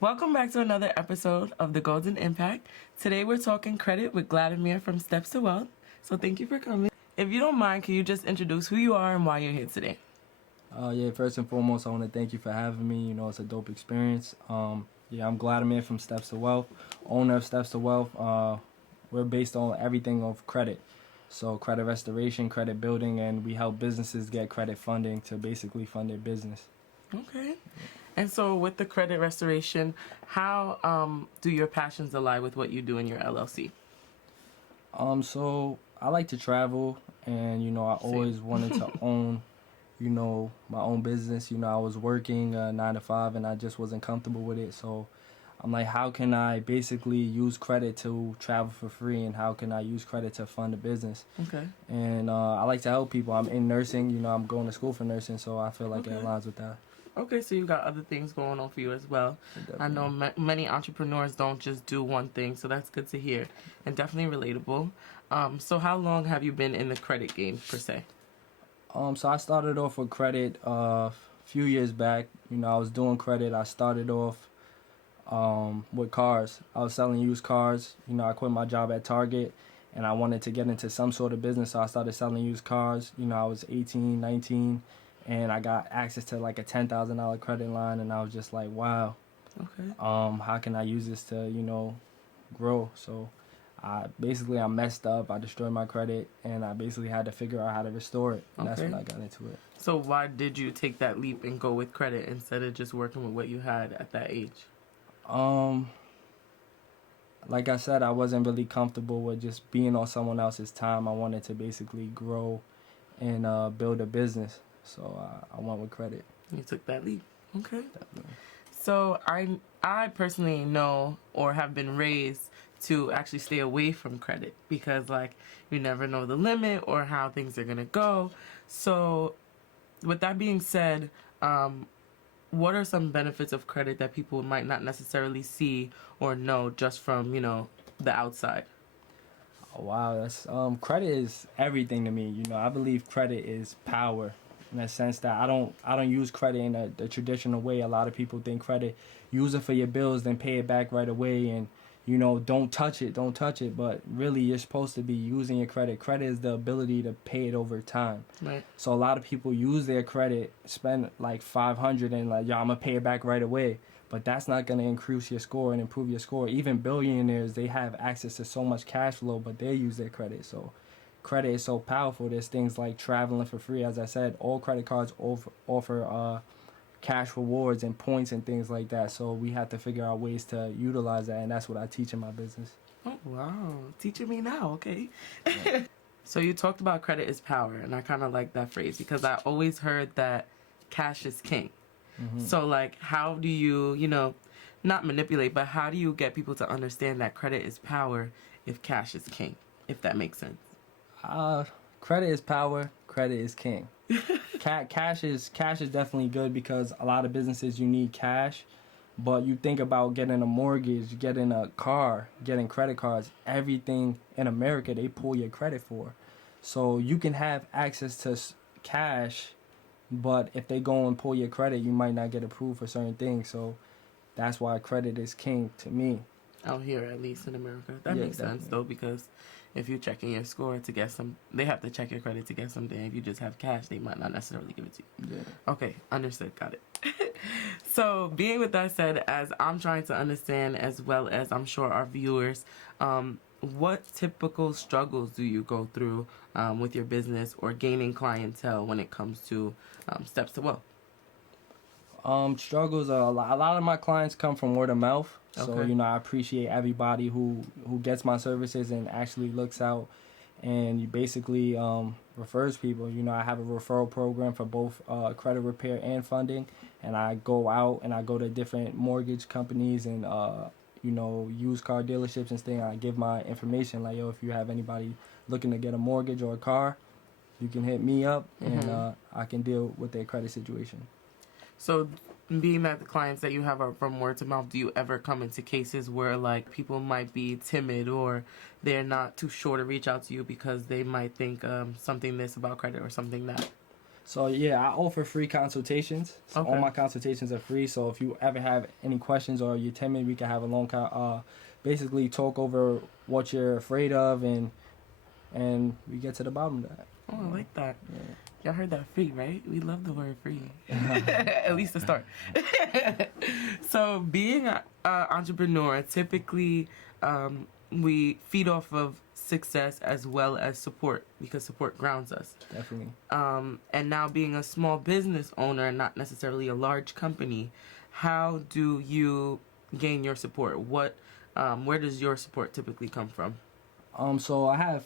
Welcome back to another episode of The Golden Impact. Today we're talking credit with Vladimir from Steps to Wealth. So thank you for coming. If you don't mind, can you just introduce who you are and why you're here today? First and foremost, I want to thank you for having me. You know, it's a dope experience. I'm Vladimir from Steps to Wealth, owner of Steps to Wealth. We're based on everything of credit. So credit restoration, credit building, and we help businesses get credit funding to basically fund their business. Okay. And so with the credit restoration, how do your passions align with what you do in your LLC? So I like to travel, and I always wanted to own, my own business. I was working 9 to 5, and I just wasn't comfortable with it. So I'm like, how can I basically use credit to travel for free, and how can I use credit to fund a business? Okay. And I like to help people. I'm in nursing. I'm going to school for nursing, so I feel like it aligns with that. Okay, so you got other things going on for you as well. Definitely. I know many entrepreneurs don't just do one thing, so that's good to hear and definitely relatable. So how long have you been in the credit game per se? So I started off with credit a few years back. I was doing credit. I started off with cars. I was selling used cars. I quit my job at Target, and I wanted to get into some sort of business, so I started selling used cars. I was 18, 19. And I got access to like a $10,000 credit line, and I was just like, wow. Okay. How can I use this to, grow? So I messed up. I destroyed my credit, and I basically had to figure out how to restore it. And that's when I got into it. So why did you take that leap and go with credit instead of just working with what you had at that age? Like I said, I wasn't really comfortable with just being on someone else's time. I wanted to basically grow and build a business. So I went with credit. You took that leap. Okay. Definitely. So I personally know or have been raised to actually stay away from credit because you never know the limit or how things are gonna go. So with that being said, what are some benefits of credit that people might not necessarily see or know just from the outside? Oh, wow, that's credit is everything to me. I believe credit is power. In a sense that I don't use credit in the traditional way. A lot of people think credit, use it for your bills, then pay it back right away, and don't touch it. But really, you're supposed to be using your credit. Credit is the ability to pay it over time. Right. So a lot of people use their credit, spend like $500, and I'm gonna pay it back right away. But that's not gonna increase your score and improve your score. Even billionaires, they have access to so much cash flow, but they use their credit. So credit is so powerful. There's things like traveling for free. As I said, all credit cards offer cash rewards and points and things like that. So we have to figure out ways to utilize that, and that's what I teach in my business. Oh, wow. Teaching me now, okay. Yeah. So you talked about credit is power, and I kind of like that phrase because I always heard that cash is king. Mm-hmm. So how do you, not manipulate, but how do you get people to understand that credit is power if cash is king, if that makes sense? Credit is power. Credit is king. Cash is definitely good because a lot of businesses you need cash, but you think about getting a mortgage, getting a car, getting credit cards. Everything in America they pull your credit for, so you can have access to cash, but if they go and pull your credit, you might not get approved for certain things. So that's why credit is king to me. Out here, at least in America. That makes sense, though, because if you're checking your score to get they have to check your credit to get something. If you just have cash, they might not necessarily give it to you. Yeah. Okay, understood. Got it. So, being with that said, as I'm trying to understand, as well as I'm sure our viewers, what typical struggles do you go through with your business or gaining clientele when it comes to Steps to Wealth? Struggles are a lot of my clients come from word of mouth. So Okay. I appreciate everybody who gets my services and actually looks out and basically refers people. I have a referral program for both credit repair and funding, and I go out and I go to different mortgage companies and used car dealerships and things. I give my information like, yo, if you have anybody looking to get a mortgage or a car, you can hit me up and I can deal with their credit situation. So, being that the clients that you have are from word to mouth, do you ever come into cases where people might be timid or they're not too sure to reach out to you because they might think something this about credit or something that? So yeah, I offer free consultations. So all Okay. my consultations are free. So if you ever have any questions or you're timid, we can have a long basically talk over what you're afraid of, and we get to the bottom of that. Oh, I like that. Yeah. Y'all heard that, free, right? We love the word free. At least to start. So being an entrepreneur, typically we feed off of success as well as support, because support grounds us. Definitely. And now being a small business owner, not necessarily a large company, how do you gain your support? Where does your support typically come from? So I have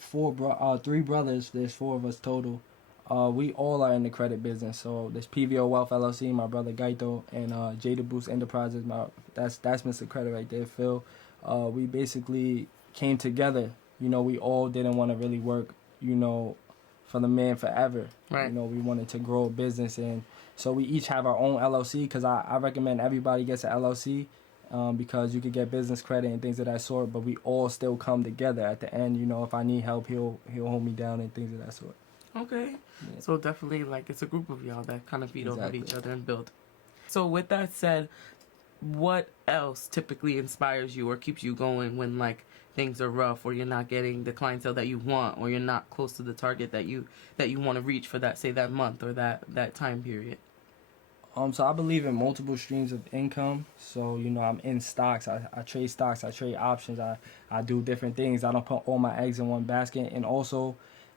three brothers. There's four of us total. We all are in the credit business. So there's PVO Wealth LLC, my brother Gaito, and Jada Boost Enterprises. That's Mr. Credit right there, Phil. We basically came together. You know, we all didn't want to really work, you know, for the man forever. Right. You know, we wanted to grow a business, and so we each have our own LLC. Because I recommend everybody gets an LLC. Because you could get business credit and things of that sort, but we all still come together at the end. You know, if I need help, he'll hold me down and things of that sort. Okay. Yeah. So definitely, like, it's a group of y'all that kind of feed off of Exactly. each other and build. So with that said, what else typically inspires you or keeps you going when, like, things are rough, or you're not getting the clientele that you want, or you're not close to the target that you want to reach for that, say, that month or that time period? So I believe in multiple streams of income. So, you know, I'm in stocks. I trade stocks. I trade options. I do different things. I don't put all my eggs in one basket. And also,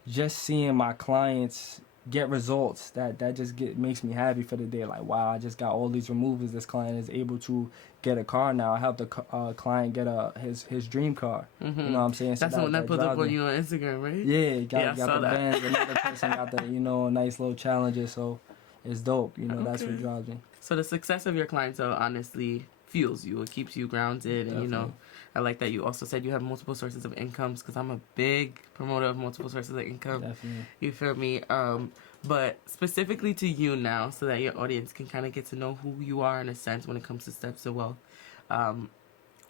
just seeing my clients get results, that just makes me happy for the day. Like, wow, I just got all these removals. This client is able to get a car now. I helped the client get his dream car. Mm-hmm. You know what I'm saying? That's the one that put up on you on Instagram, right? Yeah, I got saw the that. Vans. Another person got the, you know, a nice little Challenger. So it's dope. You know, that's what Okay. drives me. So the success of your clientele honestly fuels you. It keeps you grounded. And, you know, I like that you also said you have multiple sources of incomes, because I'm a big promoter of multiple sources of income. Definitely. You feel me? But specifically to you now, so that your audience can kind of get to know who you are in a sense when it comes to Steps to Wealth.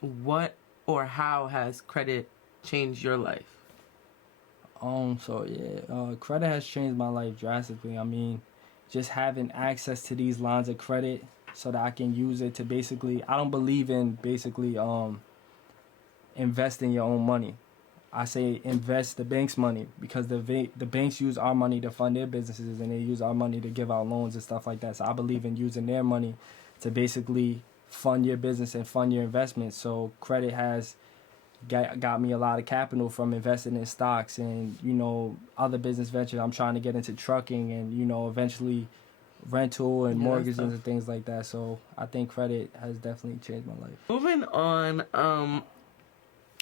What or how has credit changed your life? So yeah, credit has changed my life drastically. I mean, just having access to these lines of credit so that I can use it to basically, I don't believe in basically investing your own money. I say invest the bank's money, because the banks use our money to fund their businesses, and they use our money to give out loans and stuff like that. So I believe in using their money to basically fund your business and fund your investments. So credit has got me a lot of capital from investing in stocks and, you know, other business ventures. I'm trying to get into trucking and, you know, eventually rental and mortgages and things like that. So I think credit has definitely changed my life. Moving on,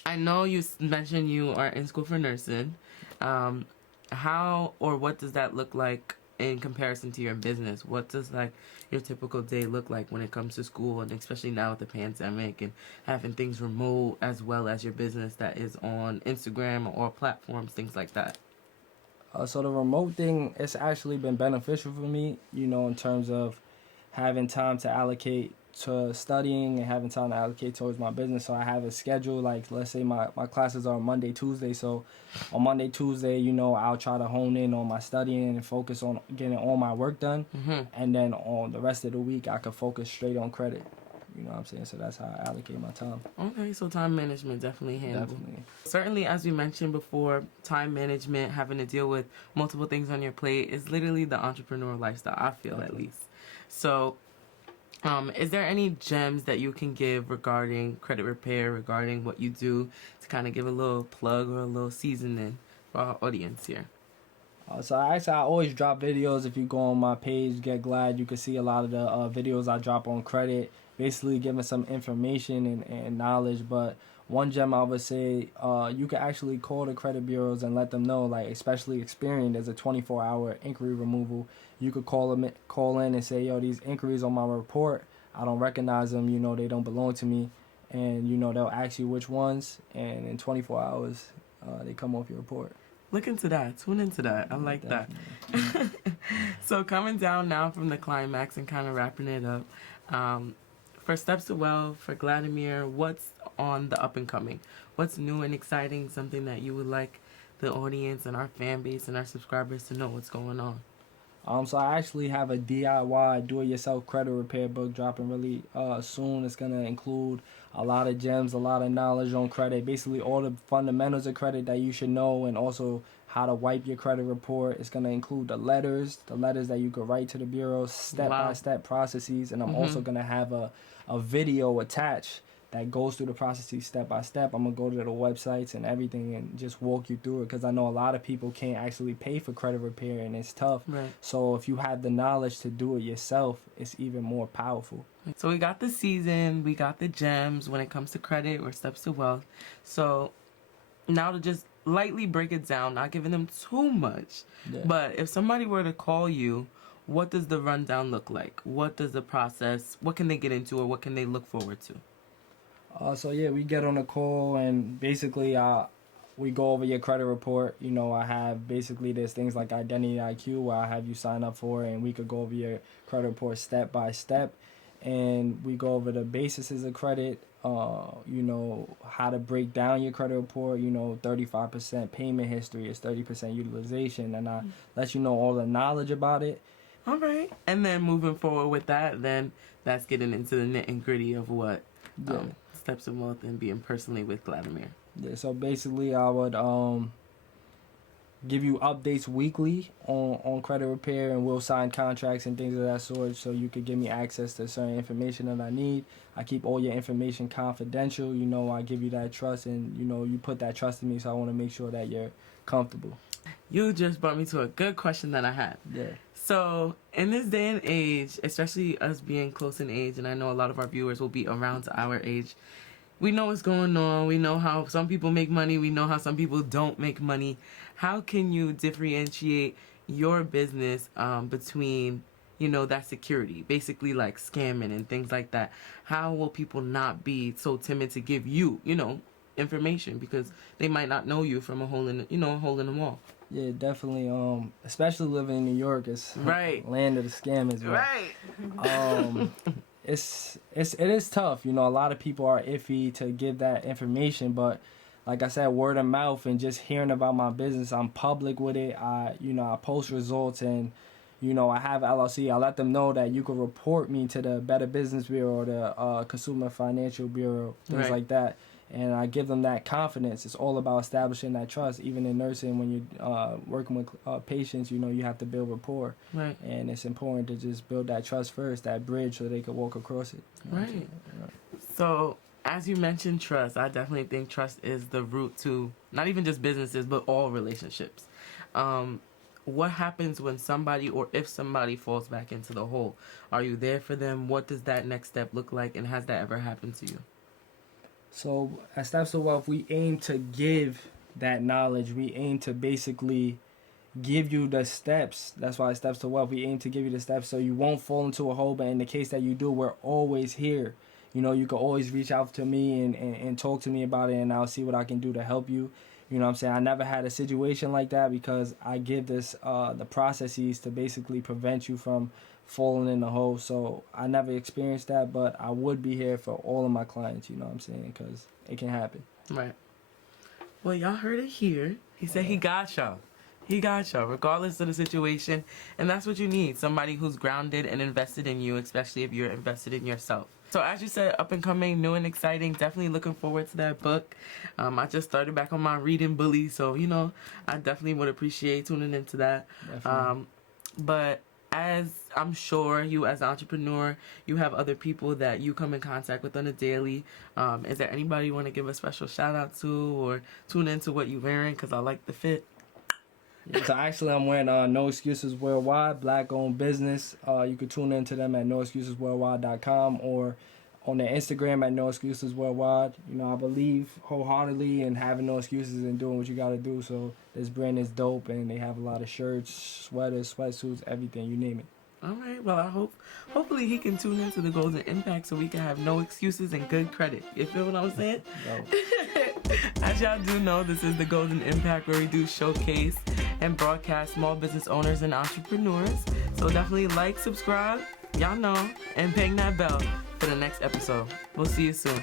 I know you mentioned you are in school for nursing. How or what does that look like in comparison to your business? What does, like, your typical day look like when it comes to school, and especially now with the pandemic and having things remote, as well as your business that is on Instagram or platforms, things like that? So the remote thing, it's actually been beneficial for me, you know, in terms of having time to allocate to studying and having time to allocate towards my business. So I have a schedule, like, let's say my classes are Monday, Tuesday. So on Monday, Tuesday, you know, I'll try to hone in on my studying and focus on getting all my work done. Mm-hmm. And then on the rest of the week, I can focus straight on credit. You know what I'm saying? So that's how I allocate my time. Okay, so time management definitely handled. Definitely. Certainly, as we mentioned before, time management, having to deal with multiple things on your plate, is literally the entrepreneur lifestyle, I feel, at least. So, is there any gems that you can give regarding credit repair, regarding what you do, to kind of give a little plug or a little seasoning for our audience here? So I always drop videos. If you go on my page, Get Glad, you can see a lot of the videos I drop on credit, basically giving some information and knowledge. But one gem I would say, you can actually call the credit bureaus and let them know, like, especially Experian, there's a 24-hour inquiry removal. You could call in and say, yo, these inquiries on my report, I don't recognize them, you know, they don't belong to me. And, you know, they'll ask you which ones, and in 24 hours, they come off your report. Look into that. Tune into that. I like that. So coming down now from the climax and kind of wrapping it up, for Steps to Wealth, for Vladimir, what's on the up and coming? What's new and exciting? Something that you would like the audience and our fan base and our subscribers to know what's going on? So I actually have a DIY do-it-yourself credit repair book dropping really soon. It's gonna include a lot of gems, a lot of knowledge on credit, basically all the fundamentals of credit that you should know, and also how to wipe your credit report. It's gonna include the letters that you could write to the bureau, step-by-step processes, and I'm also gonna have a video attached that goes through the processes step by step. I'm gonna go to the websites and everything and just walk you through it, because I know a lot of people can't actually pay for credit repair and it's tough. Right. So if you have the knowledge to do it yourself, it's even more powerful. So we got the season, we got the gems when it comes to credit or steps to wealth. So now to just lightly break it down, not giving them too much, but if somebody were to call you, what does the rundown look like? What does the process, what can they get into, or what can they look forward to? So yeah, we get on a call and basically we go over your credit report. You know, I have basically there's things like Identity IQ where I have you sign up for, and we could go over your credit report step by step, and we go over the basis of credit. You know, how to break down your credit report. You know, 35% payment history is 30% utilization, and I let you know all the knowledge about it. All right, and then moving forward with that, then that's getting into the nit and gritty of what. Steps of Wealth and being personally with Vladimir. Yeah, so basically I would give you updates weekly on credit repair, and we'll sign contracts and things of that sort, so you could give me access to certain information that I need. I keep all your information confidential. You know, I give you that trust, and you know, you put that trust in me, so I want to make sure that you're comfortable. You just brought me to a good question that I had. Yeah. So, in this day and age, especially us being close in age, and I know a lot of our viewers will be around our age, we know what's going on. We know how some people make money. We know how some people don't make money. How can you differentiate your business between, you know, that security, basically like scamming and things like that? How will people not be so timid to give you, you know, information, because they might not know you from a hole in, you know, a hole in the wall? Yeah, definitely. Especially living in New York, it's land of the scammers. Right. It is tough. You know, a lot of people are iffy to give that information, but like I said, word of mouth and just hearing about my business, I'm public with it. I post results, and you know, I have LLC. I let them know that you can report me to the Better Business Bureau or the Consumer Financial Bureau, things like that. And I give them that confidence. It's all about establishing that trust. Even in nursing, when you're working with patients, you know, you have to build rapport. Right. And it's important to just build that trust first, that bridge, so they can walk across it. Right. So, as you mentioned trust, I definitely think trust is the root to not even just businesses, but all relationships. What happens when somebody, or if somebody falls back into the hole? Are you there for them? What does that next step look like? And has that ever happened to you? So at Steps to Wealth, we aim to give that knowledge. We aim to basically give you the steps. That's why Steps to Wealth, we aim to give you the steps so you won't fall into a hole. But in the case that you do, we're always here. You know, you can always reach out to me and talk to me about it, and I'll see what I can do to help you. You know what I'm saying? I never had a situation like that, because I give this the processes to basically prevent you from falling in the hole. So I never experienced that, but I would be here for all of my clients, you know what I'm saying, because it can happen. Right. Well, y'all heard it here. He said he got y'all. He got y'all, regardless of the situation. And that's what you need, somebody who's grounded and invested in you, especially if you're invested in yourself. So as you said, up and coming, new and exciting. Definitely looking forward to that book. I just started back on my reading bully, so, you know, I definitely would appreciate tuning into that. But as I'm sure you, as an entrepreneur, you have other people that you come in contact with on a daily. Is there anybody you want to give a special shout out to, or tune into what you're wearing? Because I like the fit. So actually, I'm wearing No Excuses Worldwide, black-owned business. You can tune into them at noexcusesworldwide.com or on their Instagram at No Excuses Worldwide. You know, I believe wholeheartedly in having no excuses and doing what you got to do. So this brand is dope, and they have a lot of shirts, sweaters, sweatsuits, everything, you name it. All right. Well, hopefully he can tune into the Golden Impact so we can have no excuses and good credit. You feel what I'm saying? As y'all do know, this is the Golden Impact, where we do showcase and broadcast small business owners and entrepreneurs. So definitely like, subscribe, y'all know, and ping that bell for the next episode. We'll see you soon.